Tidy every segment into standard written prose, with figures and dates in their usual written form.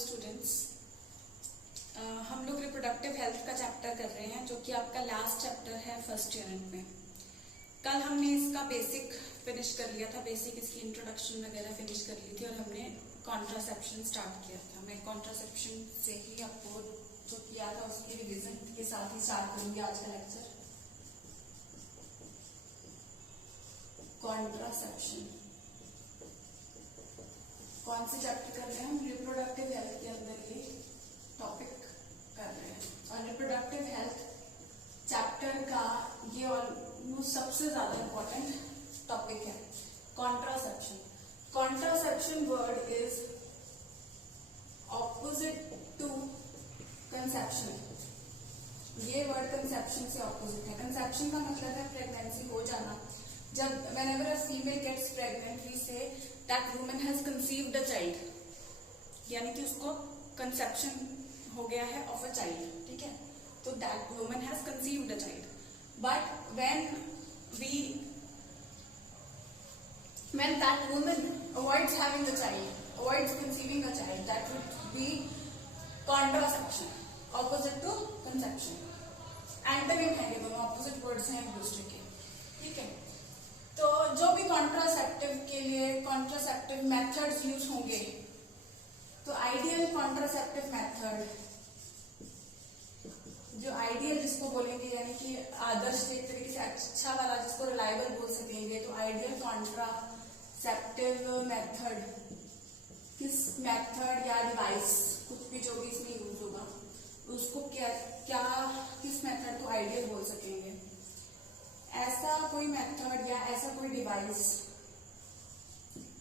Students, हम लोग reproductive health का चैप्टर कर रहे हैं जो कि आपका लास्ट चैप्टर है फर्स्ट यूनिट में। कल हमने इसका बेसिक फिनिश कर लिया था, बेसिक इसकी इंट्रोडक्शन वगैरह फिनिश कर ली थी और हमने कॉन्ट्रासेप्शन स्टार्ट किया था। मैं कॉन्ट्रासेप्शन से ही आपको जो किया था उसकी रिवीजन के साथ ही स्टार्ट करूंगी आज का लेक्चर। कॉन्ट्रासेप्शन कौन से चैप्टर कर रहे हैं हम? रिप्रोडक्टिव हेल्थ के अंदर ये टॉपिक कर रहे हैं और रिप्रोडक्टिव हेल्थ चैप्टर का ये ऑलमोस्ट सबसे ज्यादा इम्पोर्टेंट टॉपिक है contraception. Contraception word is opposite to conception. ये वर्ड कंसेप्शन से ऑपोजिट है। कंसेप्शन का मतलब है प्रेगनेंसी हो जाना। जब whenever a female gets pregnant we say that woman has conceived a child, यानी कि उसको conception हो गया है of a child, ठीक है? तो that woman has conceived a child. But when that woman avoids having the child, avoids conceiving a child, that would be contraception, opposite to conception. Antonym है, ये दोनों opposite words हैं एक दूसरे के, ठीक है? तो जो भी कॉन्ट्रासेप्टिव के लिए कॉन्ट्रासेप्टिव मेथड्स यूज होंगे, तो आइडियल कॉन्ट्रासेप्टिव मेथड, जो आइडियल जिसको बोलेंगे यानी कि आदर्श एक तरीके से अच्छा वाला जिसको रिलायबल बोल सकेंगे, तो आइडियल कॉन्ट्रासेप्टिव मेथड किस मेथड या डिवाइस कुछ भी जो भी इसमें यूज होगा उसको क्या किस मेथड को आइडियल बोल सकेंगे? ऐसा कोई मेथड या ऐसा कोई device,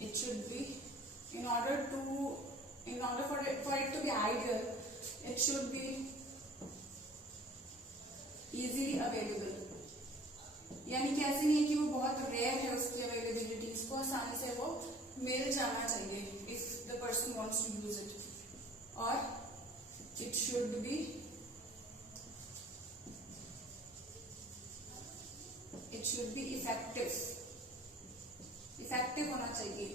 it should be in order for it to be ideal, it should be easily available. यानी कि ऐसे नहीं है कि वो बहुत रेयर है उसकी अवेलेबिलिटी, इसको आसानी से वो मिल जाना चाहिए if the person wants to use it, or it should be effective होना चाहिए,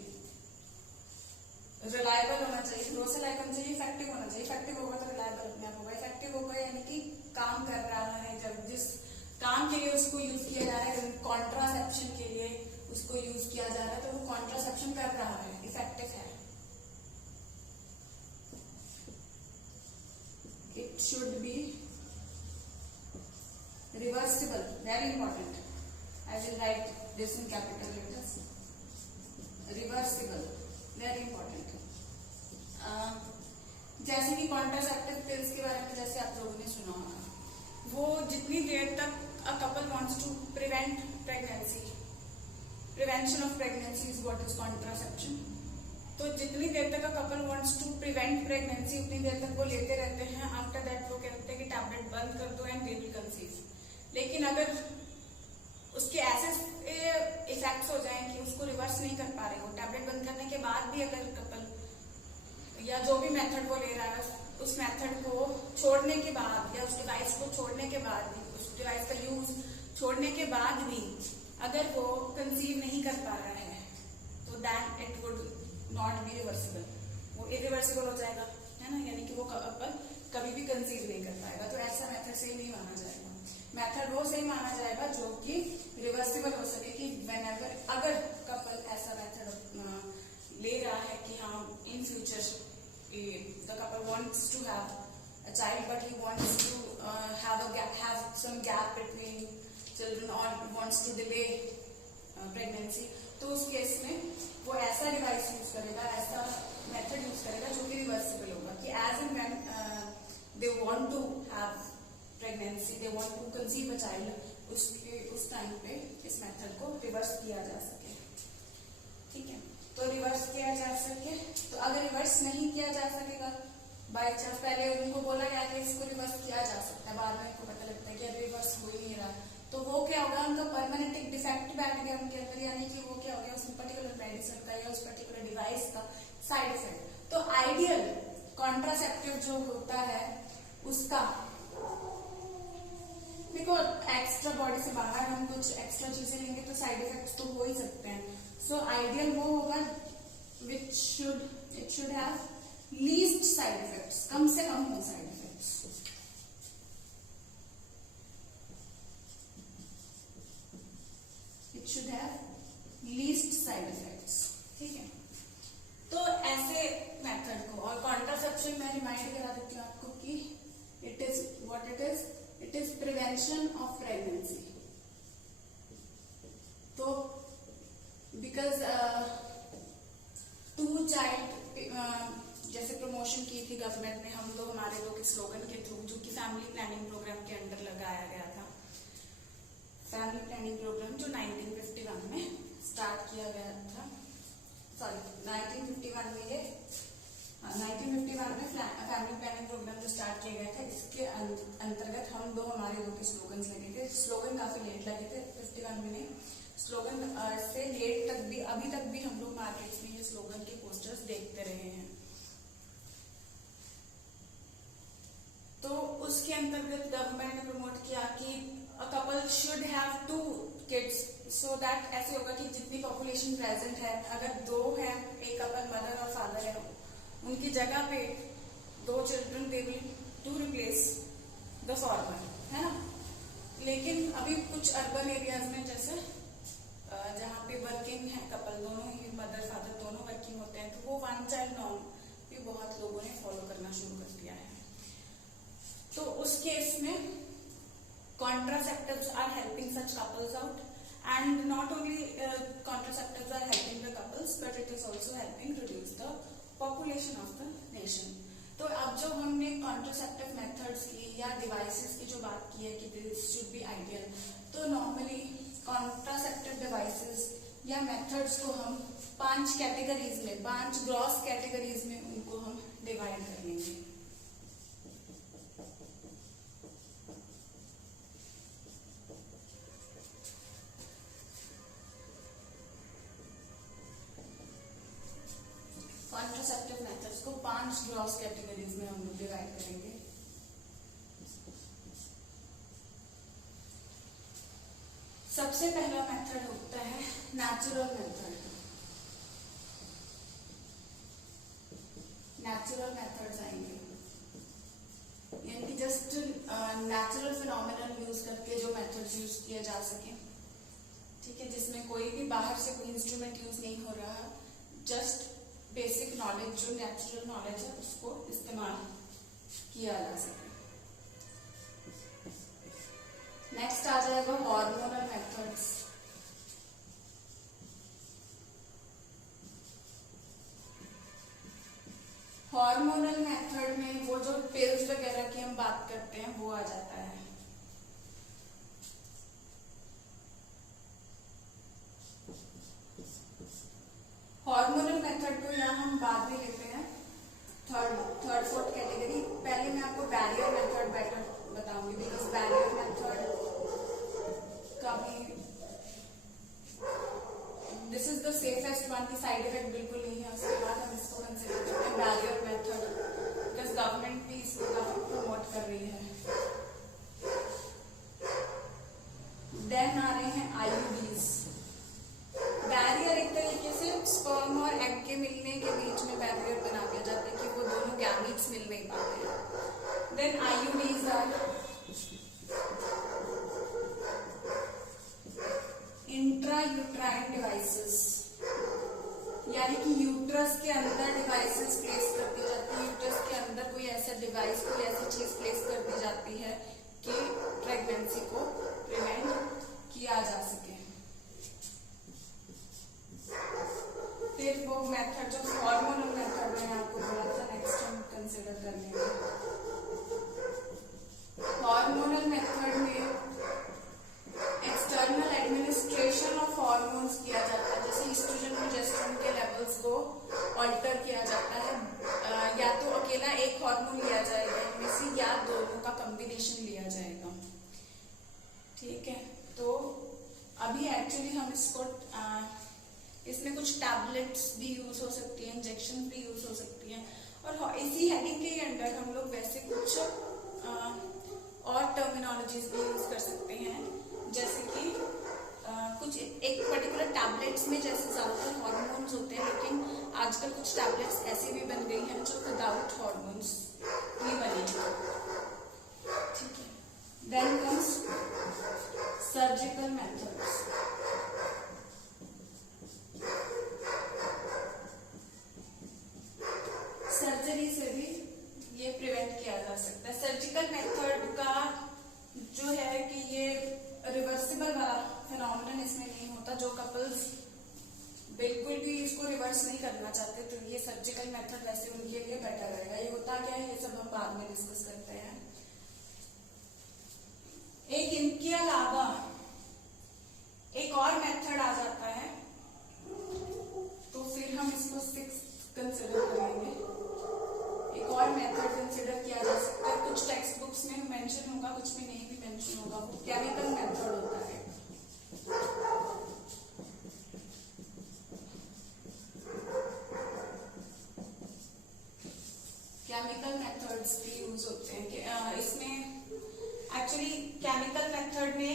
रिलायबल होना चाहिए, दो से लाइक होना चाहिए, इफेक्टिव होना चाहिए। इफेक्टिव होगा तो रिलायबल अपने आप होगा। इफेक्टिव होगा यानी कि काम कर रहा है, जब जिस काम के लिए उसको यूज किया जा रहा है, कॉन्ट्रासेप्शन के लिए उसको यूज किया जा रहा है, तो वो कॉन्ट्रासेप्शन कर रहा है, इफेक्टिव है। It should be reversible, very important. I will write this in capital letters. Reversible, very important. जैसे कि कॉन्ट्रासेप्टिव पिल्स के बारे में जैसे आप लोगों ने सुना होगा, वो जितनी देर तक a couple wants to prevent pregnancy, prevention of pregnancy is what is contraception. तो जितनी देर तक a couple wants to prevent pregnancy उतनी देर तक वो लेते रहते हैं। आफ्टर दैट वो कहते हैं कि टैबलेट बंद कर दो एंड दे विल कंसीव। लेकिन अगर उसके ऐसे इफेक्ट्स हो जाएं कि उसको रिवर्स नहीं कर पा रहे हो, टैबलेट बंद करने के बाद भी अगर कपल या जो भी मेथड वो ले रहा है उस मेथड को छोड़ने के बाद या उस डिवाइस को छोड़ने के बाद भी, उस डिवाइस का यूज छोड़ने के बाद भी अगर वो कंसीव नहीं कर पा रहा है तो that it would not be reversible, वो इरिवर्सिबल हो जाएगा, है ना? यानी कि वो कपल कभी भी कंसीव नहीं कर पाएगा। तो ऐसा मेथड सही नहीं माना जाएगा। मेथड वो सही माना जाएगा जो कि रिवर्सिबल हो सके, कि व्हेनेवर अगर कपल ऐसा मेथड ले रहा है कि हाँ in future the couple wants to have a child but he wants to have some gap between children और वांट्स टू डिले प्रेगनेंसी, तो उस केस में वो ऐसा डिवाइस यूज करेगा, ऐसा मेथड यूज करेगा जो कि रिवर्सिबल होगा, कि as and when they want to have pregnancy, they want to conceive a child, उस टाइम पे इस मेथड को रिवर्स किया जा सके, ठीक है? तो रिवर्स किया जा सके, तो अगर रिवर्स नहीं किया जा सकेगा बाय चांस, पहले उनको बोला गया कि इसको रिवर्स किया जा सकता है, बाद में उनको पता लगता है कि अब रिवर्स हो ही नहीं रहा, तो वो क्या होगा? उनका परमानेंट एक डिफेक्ट बैठ गया उनके अंदर, यानी कि वो क्या हो गया? उस पर्टिकुलर मेडिसिन का या उस पर्टिकुलर डिवाइस का साइड इफेक्ट। तो आइडियल कॉन्ट्रासेप्टिव जो होता है उसका, देखो एक्स्ट्रा बॉडी से बाहर हम कुछ एक्स्ट्रा चीजें लेंगे तो साइड इफेक्ट्स तो हो ही सकते हैं। सो आइडियल वो होगा it should have least side effects, कम से कम हो side effects. It should have least side effects, ठीक है। तो ऐसे मेथड को, और कॉन्ट्रासेप्शन मैं रिमाइंड करा देती हूँ आपको कि it is what it is prevention of pregnancy. तो बिकॉज टू चाइल्ड जैसे प्रमोशन की थी गवर्नमेंट ने हम लोग हमारे लोग के स्लोगन के थ्रू, जो कि फैमिली प्लानिंग प्रोग्राम के अंडर लगाया गया था। फैमिली प्लानिंग प्रोग्राम जो 1951 में स्टार्ट किया गया था, सॉरी 1951 में, ये 1951 में फैमिली प्लानिंग प्रोग्राम जो स्टार्ट किया गया था, इसके अंतर्गत हम दो हमारे दो के स्लोगन्स लगे थे। स्लोगन काफी लेट लगे थे, 51 में नहीं, स्लोगन से लेट तक भी, अभी तक भी हम लोग मार्केट्स में ये स्लोगन के पोस्टर्स देखते रहे हैं। तो उसके अंतर्गत गवर्नमेंट ने प्रमोट किया कि a couple should have 2 kids, so that ऐसे होगा कि जितनी पॉपुलेशन प्रेजेंट है, अगर 2 है, एक कपल मदर और फादर है, उनकी जगह पे 2 children they will to replace the former, है ना। लेकिन अभी कुछ अर्बन एरियाज में जैसे जहाँ पे वर्किंग है कपल, दोनों ही मदर फादर दोनों वर्किंग होते हैं, तो वो 1 चाइल्ड नॉर्म भी बहुत लोगों ने फॉलो करना शुरू कर दिया है। तो उस केस में contraceptives are helping such couples out, and not only contraceptives are helping the couples, but it is also helping reduce the population of the nation. तो अब जो हमने contraceptive methods की या devices की जो बात की है कि this should be ideal, तो normally contraceptive devices या methods को हम 5 कैटेगरीज में, 5 ग्रॉस कैटेगरीज में उनको हम डिवाइड कर लेंगे। कॉन्ट्रासेप्टिव मेथड्स को 5 ग्रॉस कैटेगरीज में हम लोग डिवाइड करेंगे। सबसे पहला मेथड होता है नेचुरल मेथड। नेचुरल मेथड्स आएंगे, यानी कि जस्ट नेचुरल फिनोमिनन यूज करके जो मेथड्स यूज किए जा सके, ठीक है, जिसमें कोई भी बाहर से कोई इंस्ट्रूमेंट यूज नहीं हो रहा, जस्ट बेसिक नॉलेज जो नेचुरल नॉलेज है उसको इस्तेमाल किया जा सके। नेक्स्ट आ जाएगा हार्मोनल मेथड्स। हार्मोनल मेथड में वो जो पिल्स वगैरह की हम बात करते हैं वो आ जाता है। हार्मोनल मेथड को यहाँ हम बाद में लेते हैं, थर्ड फोर्थ कैटेगरी। पहले मैं आपको बैरियर मेथड बेटर बताऊंगी, बिकॉज बैरियर मेथड का भी this is the safest one, की साइड इफेक्ट बिल्कुल नहीं है। उसके बाद हम इसको कंसिडर करते हैं बैरियर मेथड, बिकॉज गवर्नमेंट भी इसको काफी प्रमोट कर रही है। देन आ रहे हैं आईयूडीज। बैरियर एक तरीके से स्पर्म और एग के मिलने के बीच में बैरियर बना दिया जाता है कि वो दोनों गैमीट्स मिल नहीं पाते हैं। Then IUDs are intrauterine devices, यानी कि यूट्रस के अंदर डिवाइसेस प्लेस कर दी जाती है। यूट्रस के अंदर कोई ऐसा डिवाइस, कोई ऐसी चीज प्लेस कर दी जाती है कि प्रेगनेंसी को प्रिवेंट किया जा सके। फिर वो मेथड जो हार्मोनल मेथड है, आपको बोला था नेक्स्ट हम कंसिडर कर लेंगे। हार्मोनल मेथड में एक्सटर्नल एडमिनिस्ट्रेशन ऑफ हार्मोन्स किया जाता है, जैसे ईस्ट्रोजन प्रोजेस्टेरोन के लेवल्स को ऑल्टर किया जाता है। या तो अकेला एक हार्मोन लिया जाएगा इनमें से, या दोनों का कॉम्बिनेशन लिया जाएगा, ठीक है। तो अभी एक्चुअली हम इसको इसमें कुछ टैबलेट्स भी यूज हो सकती है, इंजेक्शन भी यूज हो सकती है, और इसी हेडिंग के अंडर हम लोग वैसे कुछ और टर्मिनोलॉजीज भी यूज कर सकते हैं, जैसे कि कुछ एक पर्टिकुलर टैबलेट्स में जैसे ज्यादातर हार्मोन्स होते हैं, लेकिन आजकल कुछ टैबलेट्स ऐसी भी बन गई हैं जो विदाउट हॉर्मोन्स भी बनेगी, ठीक है। Then comes surgical methods. Surgery से भी ये प्रिवेंट किया जा सकता है। सर्जिकल मेथड का जो है कि ये रिवर्सिबल वाला फिनोमिनन इसमें नहीं होता। जो कपल्स बिल्कुल भी इसको रिवर्स नहीं करना चाहते तो ये सर्जिकल मेथड वैसे उनके लिए बेटर रहेगा। ये होता क्या है, ये सब हम बाद में डिस्कस करते हैं। एक इनके अलावा एक और मेथड आ जाता है, तो फिर हम इसको 6 कंसिडर करेंगे। एक और मेथड कंसिडर किया जा सकता है, कुछ टेक्स्ट बुक्स में मेंशन होगा, कुछ में नहीं भी मेंशन होगा। वो केमिकल मेथड होता है। केमिकल मेथड्स भी यूज होते हैं कि इसमें एक्चुअली केमिकल मेथड में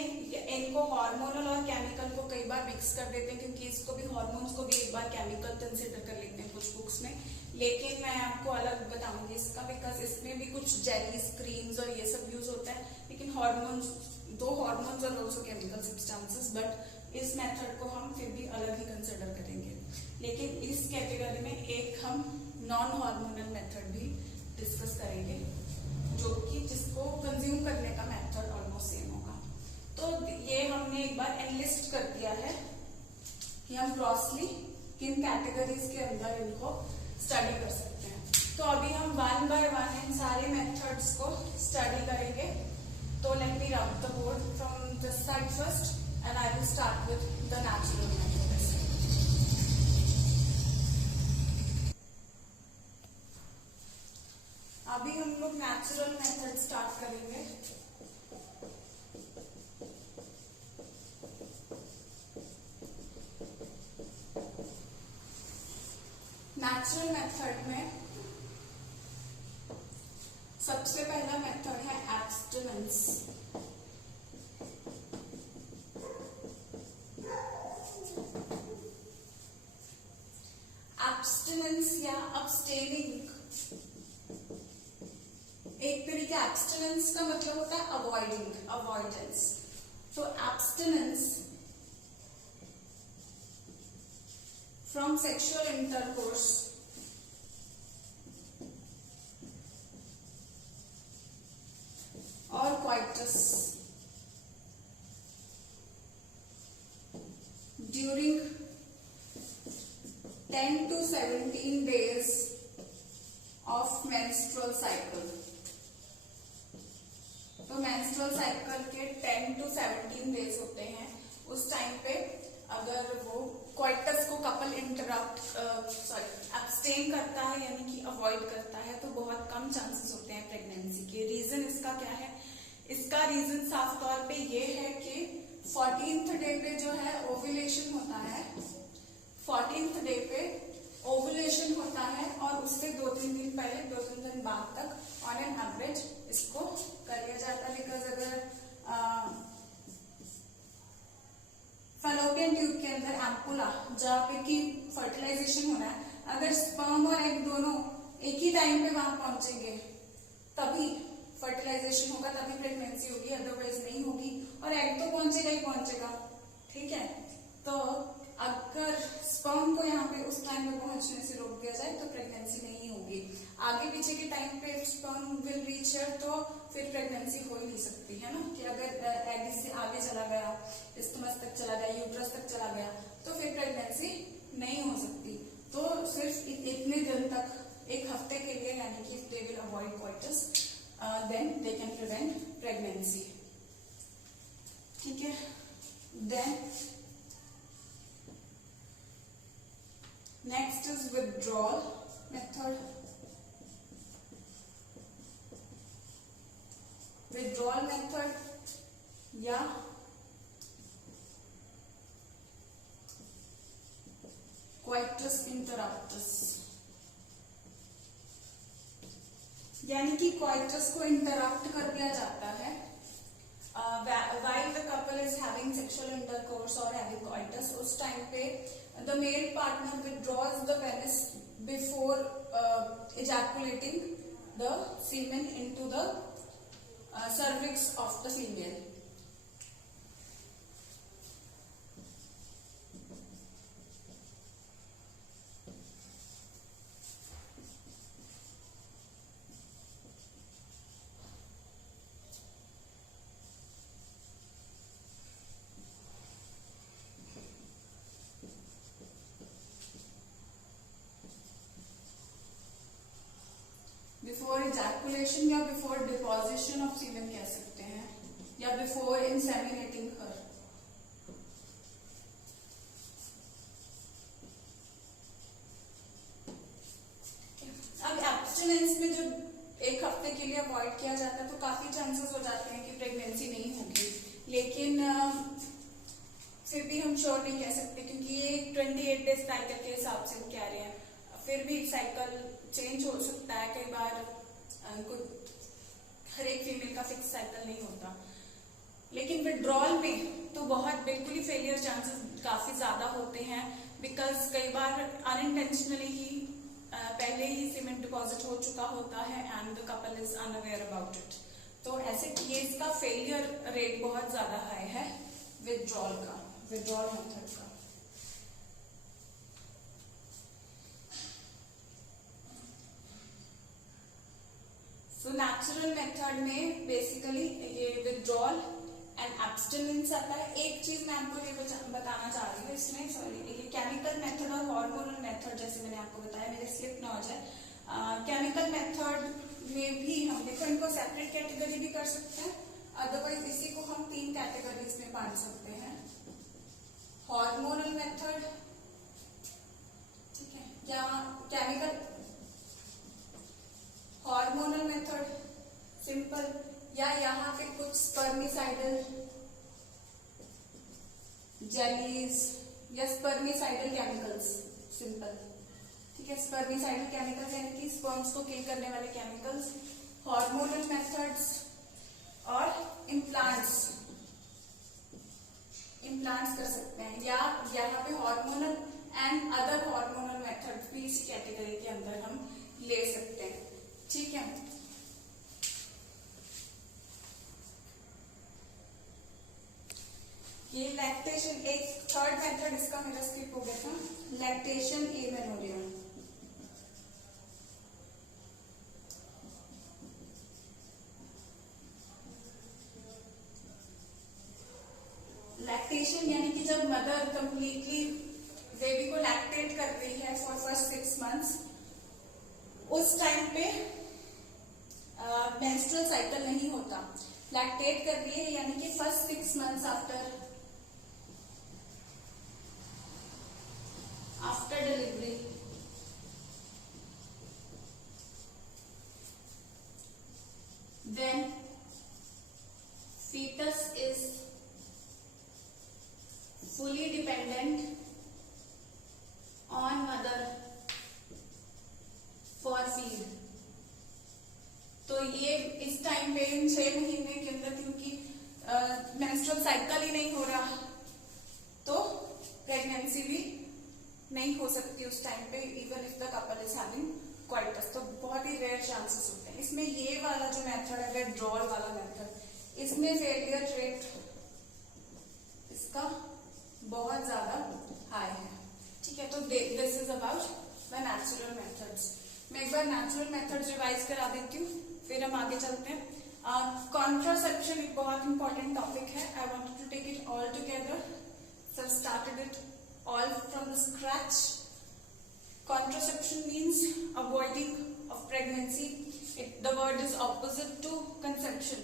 इनको हार्मोनल और केमिकल को कई बार मिक्स कर देते हैं, क्योंकि इसको भी हार्मोन्स को भी एक बार केमिकल कंसिडर कर लेते हैं कुछ बुक्स में। लेकिन मैं आपको अलग बताऊंगी इसका, बिकॉज इसमें भी कुछ जेलीज, क्रीम्स और ये सब यूज होता है। लेकिन हार्मोन्स, दो हार्मोन्स और ऑल्सो केमिकल सब्सटेंसेस, बट इस मेथड को हम फिर भी अलग ही कंसिडर करेंगे। लेकिन इस कैटेगरी में एक हम नॉन हार्मोनल मेथड भी डिस्कस करेंगे, जो कि जिसको कंज्यूम करने का मेथड ऑलमोस्ट सेम होगा। तो ये हमने एक बार एनलिस्ट कर दिया है कि हम क्रॉसली किन कैटेगरीज के अंदर इनको स्टडी कर सकते हैं। तो अभी हम 1 बाय 1 इन सारे मेथड्स को स्टडी करेंगे। तो लेट मी रब the board from this side first and I will start with the natural method. अभी हम लोग नेचुरल मेथड स्टार्ट करेंगे। नेचुरल मेथड में सबसे पहला मेथड है एब्स्टिनेंस। एब्स्टिनेंस या अब्स्टेनिंग, एक तरीके एब्स्टिनेंस का मतलब होता है अवॉइडिंग, अवॉइडेंस। तो एब्स्टिनेंस फ्रॉम सेक्सुअल इंटरकोर्स और coitus during 10 to 17 days of menstrual cycle। तो मेंस्ट्रुअल साइकिल के 10 to 17 डेज होते हैं। उस टाइम पे अगर वो क्वाइटस को कपल एब्स्टेन करता है, यानी कि अवॉइड करता है, तो बहुत कम चांसेस होते हैं प्रेगनेंसी के। रीजन इसका क्या है? इसका रीजन साफ तौर पे ये है कि 14th डे पे जो है ओव्यूलेशन होता है। 14th डे पे ओव्यूलेशन होता है और उससे 2-3 दिन पहले, 2-3 दिन बाद तक ऑन एन एवरेज इसको कर लिया जाता है। बिकॉज अगर फैलोपियन ट्यूब के अंदर एम्पुला, जहाँ पे कि फर्टिलाइजेशन होना है, अगर स्पर्म और एग दोनों एक ही टाइम पे वहां पहुंचेंगे तभी फर्टिलाइजेशन होगा, तभी प्रेगनेंसी होगी, अदरवाइज नहीं होगी। और एग तो पहुंचेगा ही पहुंचेगा, ठीक है। तो अगर स्पर्म को यहाँ पे उस टाइम पे पहुंचने से रोक दिया जाए तो प्रेगनेंसी नहीं होगी। आगे पीछे के टाइम पे स्पर्म विल रीच हियर, तो फिर प्रेगनेंसी हो ही नहीं सकती है ना। कि अगर एग इससे आगे चला गया, स्टमक तक चला गया, यूट्रस तक चला गया, तो फिर प्रेगनेंसी नहीं हो सकती। तो सिर्फ इतने दिन तक, 1 हफ्ते के लिए, यानी कि they will avoid coitus, then they can prevent pregnancy, ठीक है। Then next is withdrawal method। withdrawal method या coitus interruptus, यानी कि क्वाइटस को इंटरप्ट कर दिया जाता है while the couple is having sexual intercourse or having coitus, उस टाइम पे the male partner withdraws the penis before ejaculating the semen into the cervix of the female. Before ejaculation या before deposition of सीमेन कह सकते हैं, या before इंसेमिनेटिंग हर. अब abstinence में जब एक हफ्ते के लिए अवॉइड किया जाता है तो काफी चांसेस हो जाते हैं कि प्रेगनेंसी नहीं होगी, लेकिन फिर भी हम श्योर नहीं कह सकते क्योंकि ये 28 डेज साइकिल के हिसाब से कह रहे हैं. फिर भी साइकिल चेंज हो सकता है, कई बार हर एक फीमेल का फिक्स साइकिल नहीं होता. लेकिन विड्रॉल में तो बहुत बिल्कुल ही फेलियर चांसेस काफी ज्यादा होते हैं, बिकॉज कई बार अनइंटेंशनली ही पहले ही सीमेंट डिपॉजिट हो चुका होता है and the couple is unaware about it. तो ऐसे केस का फेलियर रेट बहुत ज्यादा हाई है विड्रॉल मेथड का. तो नेचुरल मेथड में बेसिकली ये विड्रॉल एंड एब्स्टिनेंस आता है. एक चीज मैं आपको ये बताना चाह रही हूँ इसमें, सॉरी, ये केमिकल मेथड और हार्मोनल मेथड जैसे मैंने आपको बताया, मेरे स्लिप ना हो जाए. केमिकल मेथड में भी हम देखो इनको सेपरेट कैटेगरी भी कर सकते हैं, अदरवाइज इसी को हम 3 कैटेगरीज में बांट सकते हैं. हार्मोनल मेथड, ठीक है, या केमिकल हार्मोनल मेथड सिंपल, या यहाँ पे कुछ स्पर्मिसाइडल जेलीज या स्पर्मिसाइडल केमिकल्स सिंपल. ठीक है, स्पर्मिसाइडल केमिकल्स यानी कि स्पर्म्स को किल करने वाले केमिकल्स. हार्मोनल मेथड्स और इम्प्लांट्स कर सकते हैं, या यहाँ पे hormonal and other hormonal methods भी इसी कैटेगरी के अंदर हम ले सकते हैं. ठीक है, ये लैक्टेशन, एक थर्ड मेथड इसका मेरा स्किप हो गया था, लैक्टेशन एमेनोरिया. लैक्टेशन यानी कि जब मदर कंप्लीटली बेबी को लैक्टेट कर रही है फॉर फर्स्ट 6 months, उस टाइम पे मेंस्ट्रुअल साइकिल नहीं होता. लैक्टेट कर रही है यानी कि first 6 months after delivery, then fetus is fully dependent on mother for feed. तो ये इस टाइम पे इन 6 महीने के अंदर क्योंकि मेंस्ट्रुअल साइकिल ही नहीं हो रहा तो प्रेगनेंसी भी नहीं हो सकती उस टाइम पे, even if the couple is having coitus. तो बहुत ही रेयर चांसेस होते हैं. इसमें ये वाला जो मेथड है विड्रॉल वाला मेथड, इसमें फेलियर रेट इसका बहुत ज्यादा हाई है. ठीक है, तो this is about the natural methods. मैं एक बार नेचुरल मेथड्स रिवाइज करा देती हूँ, फिर हम आगे चलते हैं. कॉन्ट्रासेप्शन एक बहुत इंपॉर्टेंट टॉपिक है. I wanted to take it all together, so started it all from the scratch. Contraception means avoiding of pregnancy. The word is opposite to conception.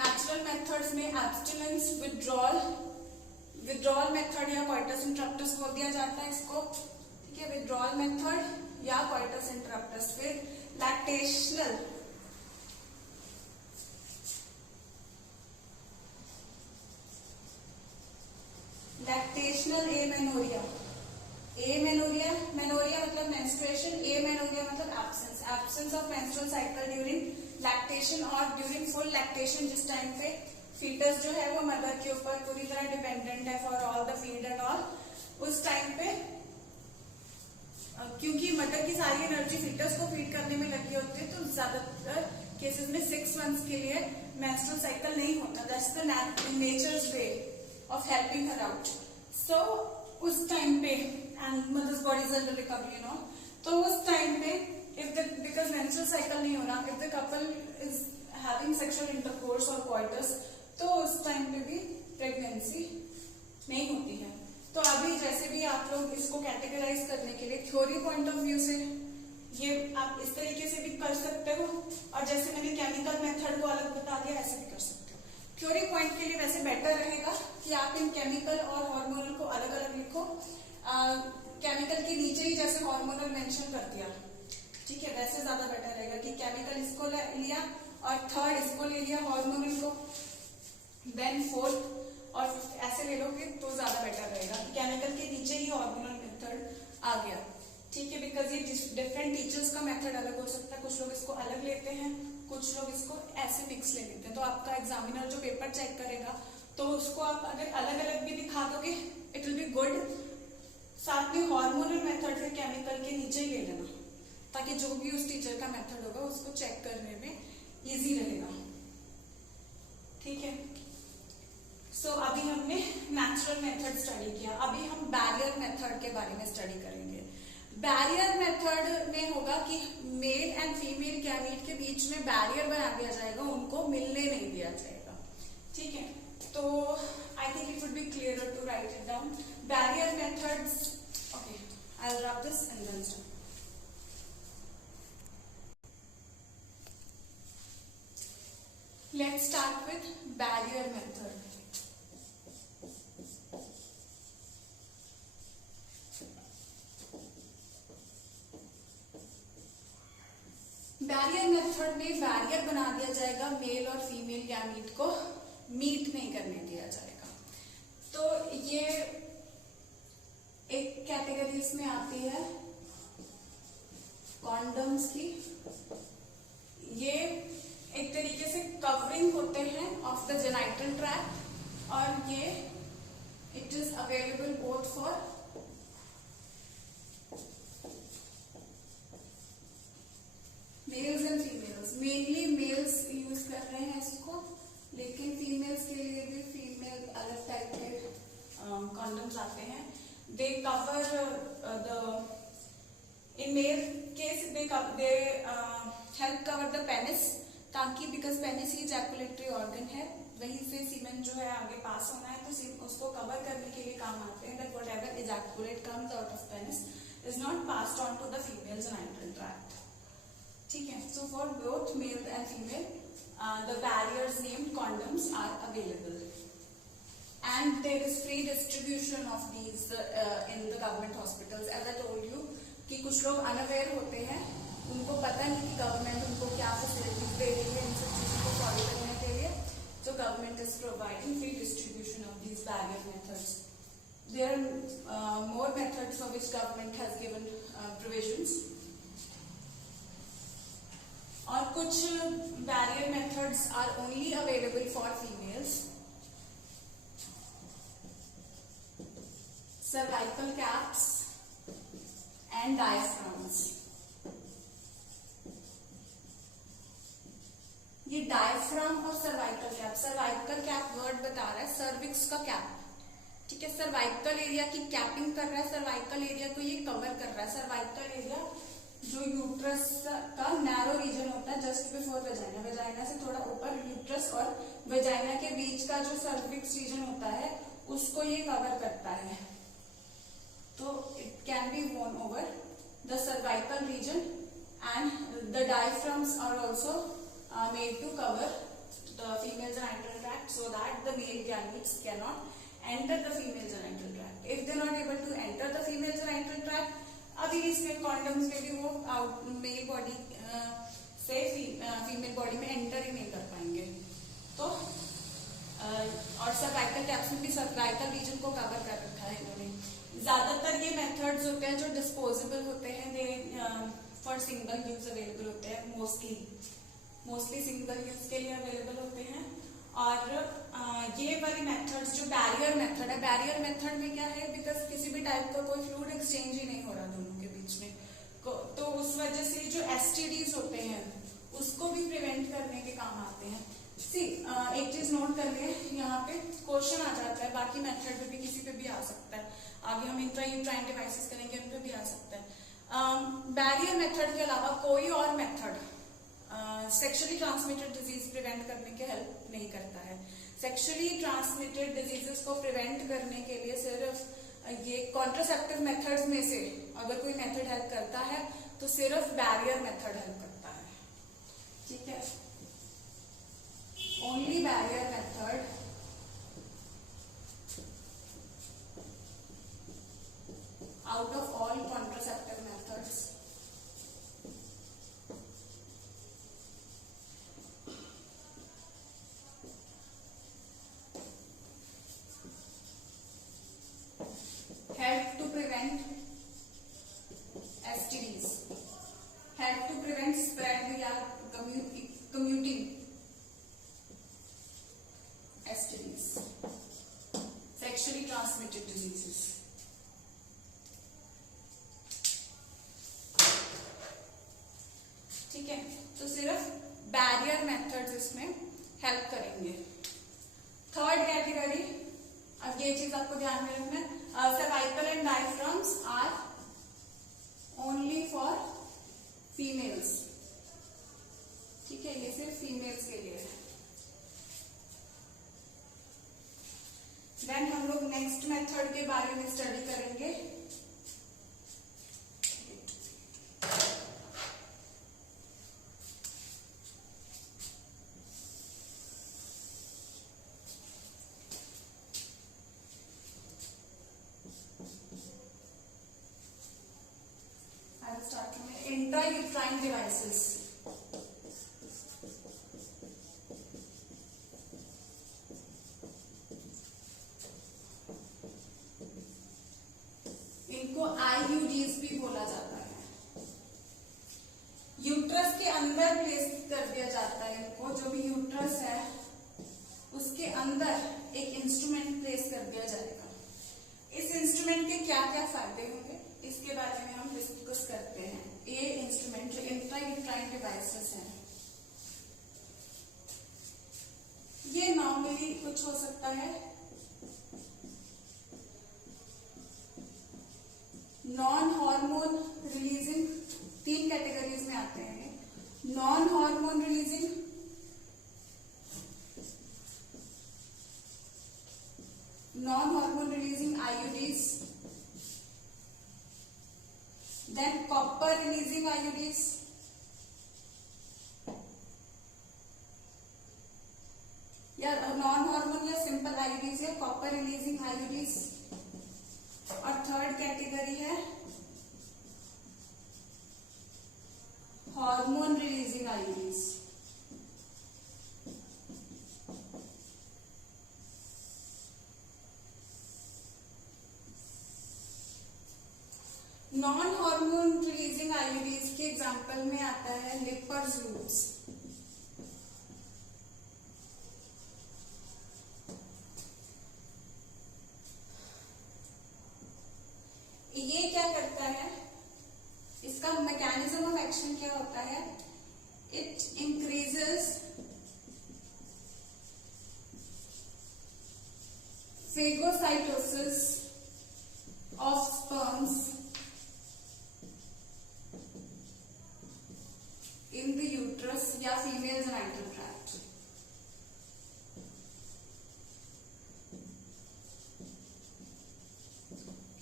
Natural methods में abstinence, withdrawal method या coitus interruptus बोल दिया जाता है इसको. ठीक है, withdrawal method या coitus interruptus. फिर लैक्टेशनल एमेनोरिया. मेनोरिया मतलब मेंस्ट्रुएशन, एमेनोरिया मतलब absence of menstrual cycle during lactation और ड्यूरिंग फुल लैक्टेशन, जिस टाइम पे फीटस जो है वो मदर के ऊपर पूरी तरह डिपेंडेंट है for all the feed and all, उस टाइम पे क्योंकि मदर की सारी एनर्जी फीटस को फीड करने में लगी होती है, तो ज्यादातर केसेस में 6 मंथ्स के लिए मेंस्ट्रुअल साइकिल नहीं होता. That's the nature's way of helping her out. So उस टाइम पे and mother's body is under recovery no, तो उस टाइम पे if the because menstrual cycle नहीं हो रहा, if the couple is having sexual intercourse और क्वार्टर्स, तो उस टाइम पे भी प्रेगनेंसी नहीं होती है. तो अभी जैसे भी आप लोग इसको कैटेगराइज करने के लिए थ्योरी पॉइंट ऑफ व्यू से ये आप इस तरीके से भी कर सकते हो, और जैसे मैंने केमिकल मेथड को अलग बता दिया ऐसे भी कर सकते हो. थ्योरी पॉइंट के लिए वैसे बेटर रहेगा कि आप इन केमिकल और हार्मोनल को अलग अलग लिखो. केमिकल के नीचे ही जैसे हार्मोनल मेंशन कर दिया, ठीक है, वैसे ज्यादा बेटर रहेगा कि केमिकल इसको लिया और थर्ड इसको ले लिया हार्मोनल को, देन फोर्थ और ऐसे ले लोगे तो ज्यादा बेटर रहेगा. केमिकल के नीचे ही हार्मोनल मेथड आ गया, ठीक है, बिकॉज ये डिफरेंट टीचर्स का मेथड अलग हो सकता है. कुछ लोग इसको अलग लेते हैं, कुछ लोग इसको ऐसे मिक्स ले लेते हैं. तो आपका एग्जामिनर जो पेपर चेक करेगा तो उसको आप अगर अलग अलग भी दिखा दोगे इट विल बी गुड. साथ में हार्मोनल मेथड फिर केमिकल के नीचे ही ले लेना, ताकि जो भी उस टीचर का मेथड होगा उसको चेक करने में इजी रहेगा, ठीक है. सो अभी हमने नेचुरल मेथड स्टडी किया, अभी हम बैरियर मेथड के बारे में स्टडी करेंगे. बैरियर मेथड में होगा कि मेल एंड फीमेल गैमीट के बीच में बैरियर बना दिया जाएगा, उनको मिलने नहीं दिया जाएगा, ठीक है. तो I think it would be clearer to write it down. Barrier methods, okay, I will rub this and then start. Let's start with barrier method. Barrier method में बैरियर बना दिया जाएगा, मेल और फीमेल गैमीट को meet नहीं करने दिया जाएगा. तो ये एक कैटेगरी इसमें आती है कॉन्डम्स की. ये एक तरीके से कवरिंग होते हैं ऑफ द जेनाइटल ट्रैक्ट, और ये it is available both for males and females. Mainly males use कर रहे हैं इसको, लेकिन फीमेल्स के लिए भी फीमेल अलग टाइप के कॉन्डम्स आते हैं. They cover the in male case they help cover the penis, ताकि बिकॉज पेनिस ही इजैकुलेटरी ऑर्गन है, वहीं से सीमेन जो है आगे पास होना है, तो उसको कवर करने के लिए काम आते हैं. That whatever ejaculate comes out of penis is not passed on to the female genital tract, ठीक है. So for both male and female the barriers named condoms are available, and there is free distribution of these in the government hospitals. As I told you कि कुछ लोग unaware होते हैं, उनको पता नहीं कि गवर्नमेंट उनको क्या फैसिलिटीज दे रही है इन सब चीजों को फॉलो करने के लिए. So government is providing free distribution of these barrier methods. There are more methods for which government has given provisions. और कुछ barrier methods are only available for females. Cervical caps and diaphragms. ये diaphragm और cervical cap word बता रहा है cervix का cap, ठीक है. सर्वाइकल एरिया की कैपिंग कर रहा है, सर्वाइकल एरिया को ये कवर कर रहा है. सर्वाइकल एरिया जो यूट्रस का नैरो रीजन होता है जस्ट बिफोर वेजाइना, वेजाइना से थोड़ा ऊपर यूट्रस और वेजाइना के बीच का जो सर्विक्स रीजन होता है उसको ये कवर करता है. तो it can be worn over the cervical region, and the diaphragms are also made to cover the female genital tract so that the male gametes cannot enter the female genital tract. If they are not able to enter the female genital tract, अभी इसमें condoms में भी वो mail body से female body में enter ही नहीं कर पाएंगे. तो और सर्वाइकल कैप्स में भी सर्वाइकल रीजन को कवर कर रखा है इन्होंने. ज्यादातर ये मेथड्स होते हैं जो डिस्पोजेबल होते हैं, दे फॉर सिंगल यूज अवेलेबल होते हैं, मोस्टली सिंगल यूज के लिए अवेलेबल होते हैं. और ये वाली मेथड्स जो बैरियर मेथड है, बैरियर मेथड में क्या है, बिकॉज किसी भी टाइप का कोई फ्लूइड एक्सचेंज ही नहीं हो रहा दोनों के बीच में, तो उस वजह से जो एसटीडीज होते हैं उसको भी प्रिवेंट करने के काम आते हैं। एक चीज नोट कर लिए, यहाँ पे क्वेश्चन आ जाता है, बाकी मेथड पे भी किसी पे भी आ सकता है, आगे हम इंट्रायूट्राइन डिवाइसेस करेंगे उन पे भी आ सकता है। बैरियर मेथड के अलावा कोई और method sexually transmitted disease prevent करने के हेल्प नहीं करता है। सेक्सुअली ट्रांसमिटेड डिजीजेस को प्रिवेंट करने के लिए सिर्फ ये कॉन्ट्रासेप्टिव मेथड्स में से अगर कोई मेथड हेल्प करता है तो सिर्फ बैरियर मेथड हेल्प करता है, ठीक है। Only barrier method out of all contraceptive methods help to prevent STDs, help to prevent spread या commuting STDs, sexually transmitted diseases। ठीक है, तो सिर्फ बैरियर मेथड्स इसमें हेल्प करेंगे। थर्ड कैटेगरी, अब ये चीज आपको ध्यान में रखना है, cervical and diaphragms are only for females, ठीक है, ये सिर्फ फीमेल्स के लिए है। देन हम लोग नेक्स्ट मेथड के बारे में स्टडी करेंगे, इंट्रायूट्राइन डिवाइसेस। इनको आईयूडीज भी बोला जाता है। यूट्रस के अंदर प्लेस कर दिया जाता है इनको, जो भी यूट्रस है उसके अंदर एक इंस्ट्रूमेंट प्लेस कर दिया जाएगा। इस इंस्ट्रूमेंट के क्या क्या फायदे होंगे इसके बारे में हम डिस्कस करते हैं। ये इंस्ट्रूमेंट जो इंट्रायूट्राइन डिवाइसेस हैं, ये नॉर्मली कुछ हो सकता है नॉन हार्मोन रिलीजिंग, 3 कैटेगरीज में आते हैं, non hormone releasing, non hormone releasing IUDs, than copper releasing IUDs, या नॉन हार्मोन या सिंपल आईयूडीज या कॉपर रिलीजिंग आईयूडीज, और थर्ड कैटेगरी है hormone releasing IUDs. Non hormone releasing IUDs के example में आता है लिपर्स लूप्स। ये क्या करता है, इसका मैकेनिज्म ऑफ एक्शन क्या होता है, it increases phagocytosis of sperms in the uterus या female genital tract।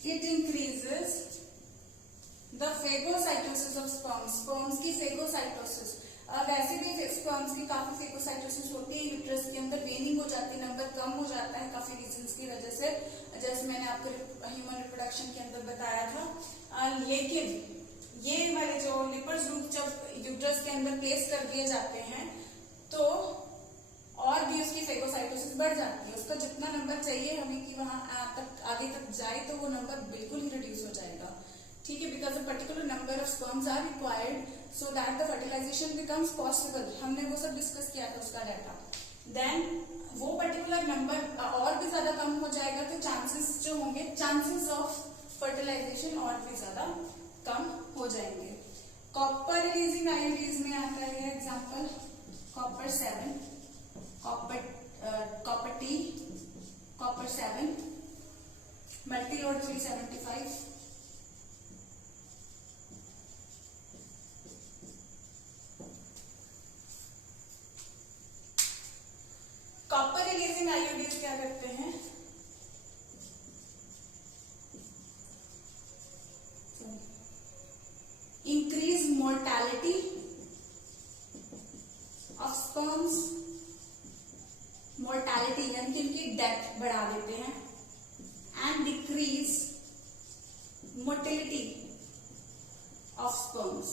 It increases the phagocytosis of sperms, sperms की phagocytosis। वैसे भी स्पर्म्स की काफी फेगोसाइटोसिस होती है, यूट्रस के अंदर वेनिंग हो जाती है, नंबर कम हो जाता है काफी रीजंस की वजह से, जैसे मैंने आपको ह्यूमन रिप्रोडक्शन के अंदर बताया था। लेकिन ये वाले जो लिपर्स लूप जब यूट्रस के अंदर प्लेस कर दिए जाते हैं तो और भी उसकी फेगोसाइटोसिस बढ़ जाती है, उसका जितना नंबर चाहिए हमें कि वहां तक आगे तक जाए तो वो नंबर बिल्कुल ही रिड्यूस हो जाएगा, ठीक है, because a particular number of sperms are required so that the fertilization becomes possible. हमने वो सब डिस्कस किया था उसका डाटा। देन वो पर्टिकुलर नंबर और भी ज्यादा कम हो जाएगा तो चांसेस जो होंगे, चांसेस ऑफ फर्टिलाइजेशन और भी ज्यादा कम हो जाएंगे। कॉपर रिलीजिंग आयोडीज में आता है example copper 7, copper T, copper 7, Multiload 375, copper releasing IUDs क्या करते हैं, increase mortality of sperms, mortality यानी कि उनकी डेथ बढ़ा देते हैं, and decrease motility of sperms,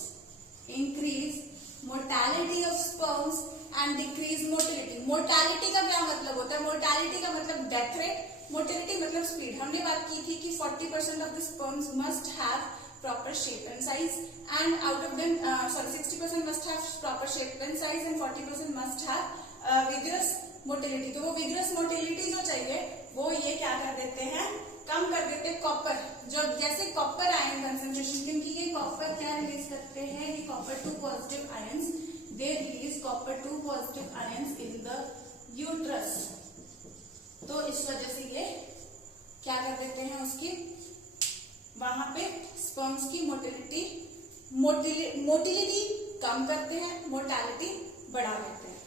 increase mortality of sperms and decrease motility. Mortality का क्या मतलब होता है, मोर्टैलिटी का मतलब डेथ रेट, मोटिलिटी मतलब स्पीड। हमने बात की थी कि 40% of the sperms must have proper shape and size and out of them 60% must have proper shape and size and 40% must have vigorous motility। तो वो vigorous motility जो चाहिए वो ये क्या कर देते हैं, कम कर देते हैं कॉपर। जो जैसे कॉपर आयन कंसेंट्रेशन, क्योंकि ये कॉपर क्या रिलीज करते हैं, ये copper 2 positive ions, they release copper 2 positive ions in the uterus. तो इस वजह से ये क्या कर देते हैं, उसकी वहां पे स्पर्म्स की मोटिलिटी कम करते हैं, मोर्टैलिटी बढ़ा देते हैं।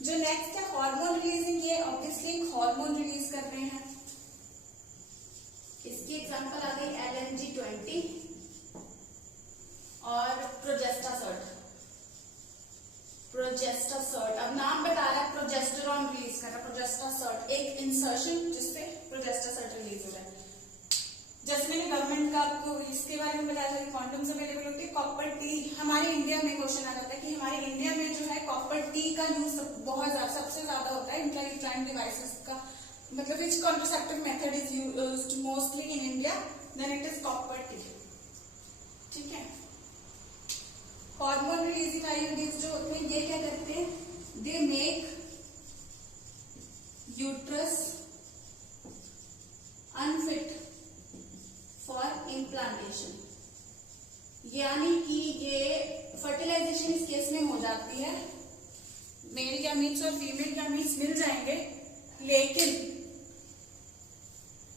जो नेक्स्ट है हार्मोन रिलीजिंग, ये ऑब्वियसली एक हार्मोन रिलीज कर रहे हैं। इसकी एग्जांपल आ गई LNG-20 और प्रोजेस्टासर्ट। प्रोजेस्टासर्ट, अब नाम बता रहा है प्रोजेस्टेरॉन रिलीज कर रहा है। प्रोजेस्टासर्ट एक इंसर्शन जिसपे प्रोजेस्टासर्ट रिलीज हो रहा है। जैसे मैंने गवर्नमेंट का आपको इसके बारे में बताया था कि कॉन्डम्स अवेलेबल होती है। कॉपर टी, हमारे इंडिया में क्वेश्चन आ जाता है कि हमारे इंडिया में जो है कॉपर टी का यूज बहुत सबसे ज्यादा होता है इंट्रायूट्राइन डिवाइसेस का, मतलब which contraceptive method is used mostly in India, then it is copper T. ठीक है। हार्मोन रिलीजिंग आयोडीज जो होते हैं ये क्या करते हैं, they make uterus unfit for implantation, यानी कि ये फर्टिलाइजेशन इस केस में हो जाती है, मेल गैमीट्स और फीमेल गैमीट्स मिल जाएंगे लेकिन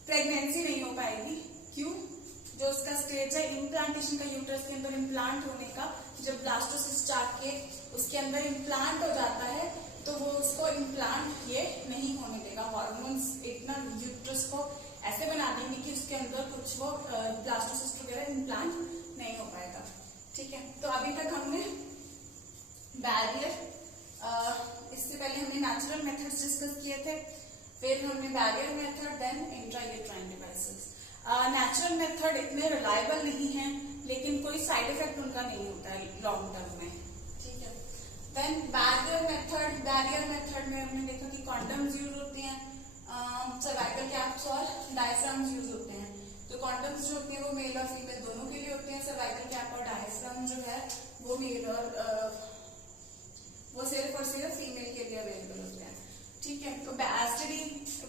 प्रेगनेंसी नहीं हो पाएगी। क्यों? जो उसका स्टेज है इम्प्लांटेशन का, यूट्रस के अंदर इम्प्लांट होने का, जब ब्लास्टोसिस्ट जाके उसके अंदर इम्प्लांट हो जाता है तो वो उसको इम्प्लांट ये नहीं होने देगा। हार्मोन्स इतना यूट्रस को ऐसे बना देंगे कि उसके अंदर कुछ वो ब्लास्टोसिस्ट वगैरह इम्प्लांट नहीं हो पाएगा। ठीक है। तो अभी तक हमने बैरियर, इससे पहले हमने नेचुरल मेथड्स डिस्कस किए थे, फिर हमने barrier method, then intrauterine devices. Natural method इतने रिलायबल नहीं है लेकिन कोई साइड इफेक्ट उनका नहीं होता है लॉन्ग टर्म में। ठीक है। देन बैरियर मेथड में हमने देखा कि कॉन्डम्स यूज होते हैं, सर्वाइकल कैप्स और डायफ्राम्स यूज होते हैं। तो कॉन्डम्स जो होते हैं वो मेल और फीमेल दोनों के लिए होते हैं, सर्वाइकल कैप और डायफ्राम जो है वो मेल और वो सिर्फ और सिर्फ फीमेल के लिए अवेलेबल होते हैं। ठीक है। तो एसटीडी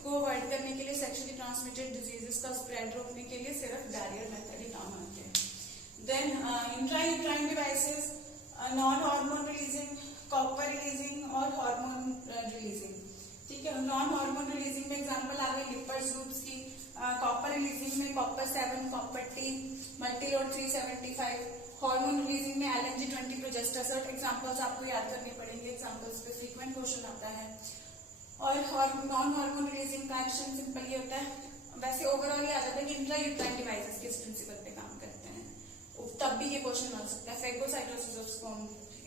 को अवॉइड करने के लिए, सेक्सुअली ट्रांसमिटेड डिजीजेस का स्प्रेड रोकने के लिए सिर्फ बैरियर मेथड ही काम आते हैं। Then intrauterine devices, non hormone releasing, copper releasing और हार्मोन रिलीजिंग। ठीक है। नॉन हार्मोन रिलीजिंग में एग्जांपल आ गई लिपर्स ग्रुप्स की। कॉपर रिलीजिंग में copper 7, copper T, multiload 375। Hormone releasing में LNG-20, प्रोजेस्टासर्ट। एग्जांपल्स आपको याद करने पड़ेंगे, एग्जांपल्स पे फ्रीक्वेंट क्वेश्चन आता है। और नॉन हार्मोन रिलीजिंग का एक्शन सिंपल ये होता है, वैसे ओवरऑल ये आ जाता है कि इंट्रायूट्राइन डिवाइसेस किस प्रिंसिपल पे काम करते हैं, तब भी ये क्वेश्चन आ सकता है। फेगोसाइटोसिस ऑफ स्पर्म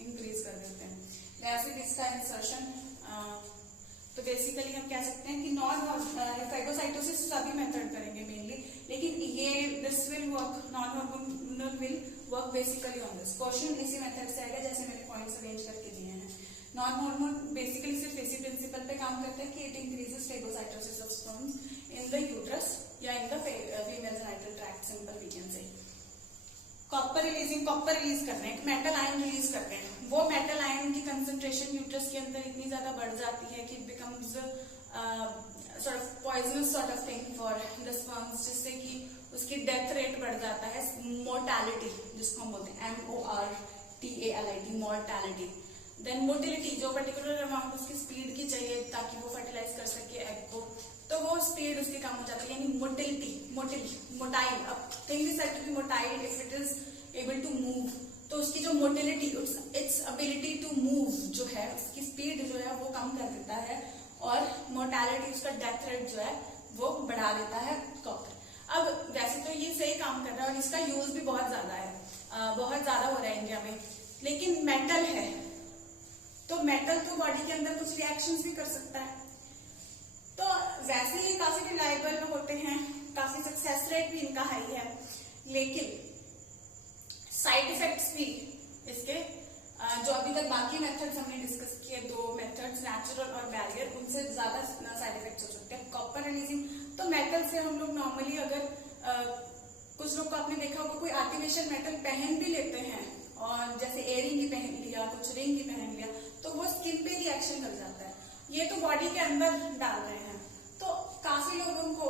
इंक्रीज कर देते हैं, वैसे भी इसका इंसर्शन। तो बेसिकली हम कह सकते हैं कि नॉन फेगोसाइटोसिस सभी मेथड करेंगे मेनली, लेकिन ये this will work, non hormonal will work basically on this. Question इसी मेथड से आएगा जैसे मैंने पॉइंट्स अरेंज करके दिए हैं। नॉन हार्मोन बेसिकली सिर्फ इसी प्रिंसिपल पे काम करते हैं कि it increases phagocytosis of sperms in the uterus या in the female genital tract, simple we can say. Copper release कर रहे हैं, मेटल आयन रिलीज कर रहे हैं, वो मेटल आयन की कंसंट्रेशन यूट्रस के अंदर इतनी ज्यादा बढ़ जाती है कि it becomes sort of poisonous sort of thing for the sperms, जिससे कि उसकी डेथ रेट बढ़ जाता है, मोर्टैलिटी जिसको हम बोलते हैं MORTALIT, मोर्टैलिटी। देन मोटिलिटी, जो पर्टिकुलर अमाउंट उसकी स्पीड की चाहिए ताकि वो फर्टिलाइज कर सके एग को, तो वो स्पीड उसकी कम हो जाती है, यानी मोटाइल। अब thing is said to be motile if it is able to move, तो उसकी जो motility, its ability to move जो है, उसकी स्पीड जो है वो कम कर देता है, और मोर्टैलिटी, उसका डेथ रेट जो है वो बढ़ा देता है कॉपर। अब वैसे तो ये सही काम कर रहा है और इसका यूज भी बहुत ज्यादा है, बहुत ज्यादा हो रहा है इंडिया में, लेकिन मेटल है तो मेटल तो बॉडी के अंदर कुछ रिएक्शंस भी कर सकता है, तो वैसे ही काफी रिलायबल होते हैं, काफी सक्सेस रेट भी इनका हाई है, लेकिन साइड इफेक्ट्स भी इसके, जो अभी तक बाकी मेथड्स हमने डिस्कस किए, 2 मेथड्स नेचुरल और बैरियर, उनसे ज्यादा साइड इफेक्ट्स हो सकते हैं। कॉपर रिलीजिंग तो मेटल से हम लोग नॉर्मली, अगर कुछ लोग को आपने देखा होगा कोई आर्टिफिशियल मेटल पहन भी लेते हैं, और जैसे एयरिंग ही पहन लिया, कुछ रिंग ही पहन लिया, तो वो स्किन पे रिएक्शन कर जाता है, ये तो बॉडी के अंदर डाल रहे हैं, तो काफी लोगों को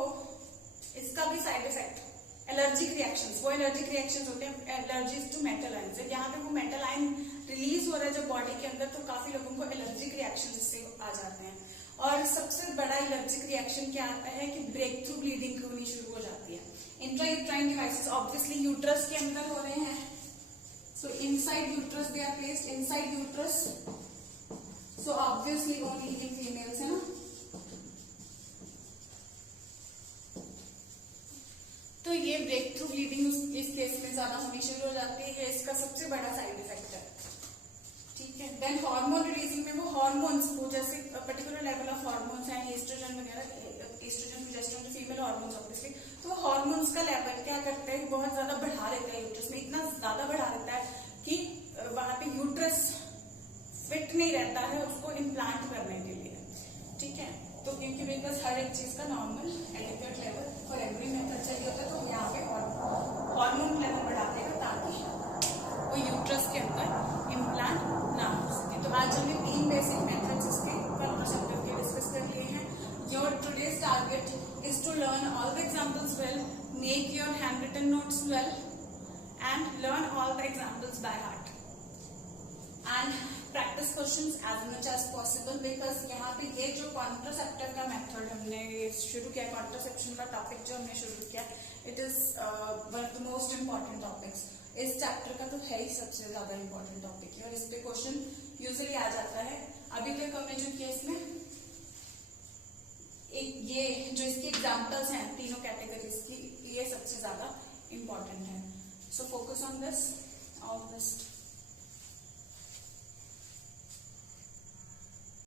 इसका भी साइड इफेक्ट, एलर्जिक रिएक्शंस, वो एलर्जिक रिएक्शंस होते हैं एलर्जीज टू मेटल आयन से, यहाँ पे वो मेटल आयन रिलीज हो रहा है जब बॉडी के अंदर, तो काफी लोगों को एलर्जिक रिएक्शन इससे आ जाते हैं। और सबसे बड़ा एलर्जिक रिएक्शन क्या आता है कि ब्रेक थ्रू ब्लीडिंग होनी शुरू हो जाती है। इंट्रायूट्राइन डिवाइसेस ऑब्वियसली यूट्रस के अंदर हो रहे हैं, so inside uterus they are placed inside uterus, so obviously only in females, है ना। तो ये ब्रेक थ्रू ब्लीडिंग इस केस में ज्यादा होनी शुरू हो जाती है, इसका सबसे बड़ा साइड इफेक्ट है, ठीक है। देन हार्मोन रिलीजिंग में वो हार्मोन्स, वो जैसे पर्टिकुलर लेवल ऑफ हार्मोन्स हैं, एस्ट्रोजन वगैरह, estrogen progesterone female hormones obviously, तो हार्मोन्स का लेवल क्या करते हैं, बहुत ज्यादा बढ़ा देता है यूट्रस में, इतना ज्यादा बढ़ा देता है कि वहां पे यूट्रस फिट नहीं रहता है उसको इम्प्लांट करने के लिए, ठीक है। तो क्योंकि मेरे पास हर एक चीज का normal adequate level for every method चाहिए होता है, तो यहाँ पे हार्मोन लेवल बढ़ा देगा ताकि वो यूट्रस के अंदर इम्प्लांट ना हो सके। तो आज हमने 3 बेसिक मेथड्स इसके कॉन्ट्रासेप्टिव के डिस्कस कर लिए हैं। Your today's target is to learn all the examples well, make your hand written notes well, and learn all the examples by heart, and practice questions as much as possible, because यहाँ पे ये जो contraceptive का method हमने शुरू किया, contraception का topic जो हमने शुरू किया, it is one of the most important topics. इस चैप्टर का तो है ही सबसे ज्यादा इम्पोर्टेंट टॉपिक है, और इस पे क्वेश्चन यूजुअली आ जाता है। अभी तक हमने जो किया इसमें ये जो इसकी एग्जाम्पल्स हैं तीनों कैटेगरीज की, ये सबसे ज्यादा इम्पोर्टेंट है। So focus on this, all best.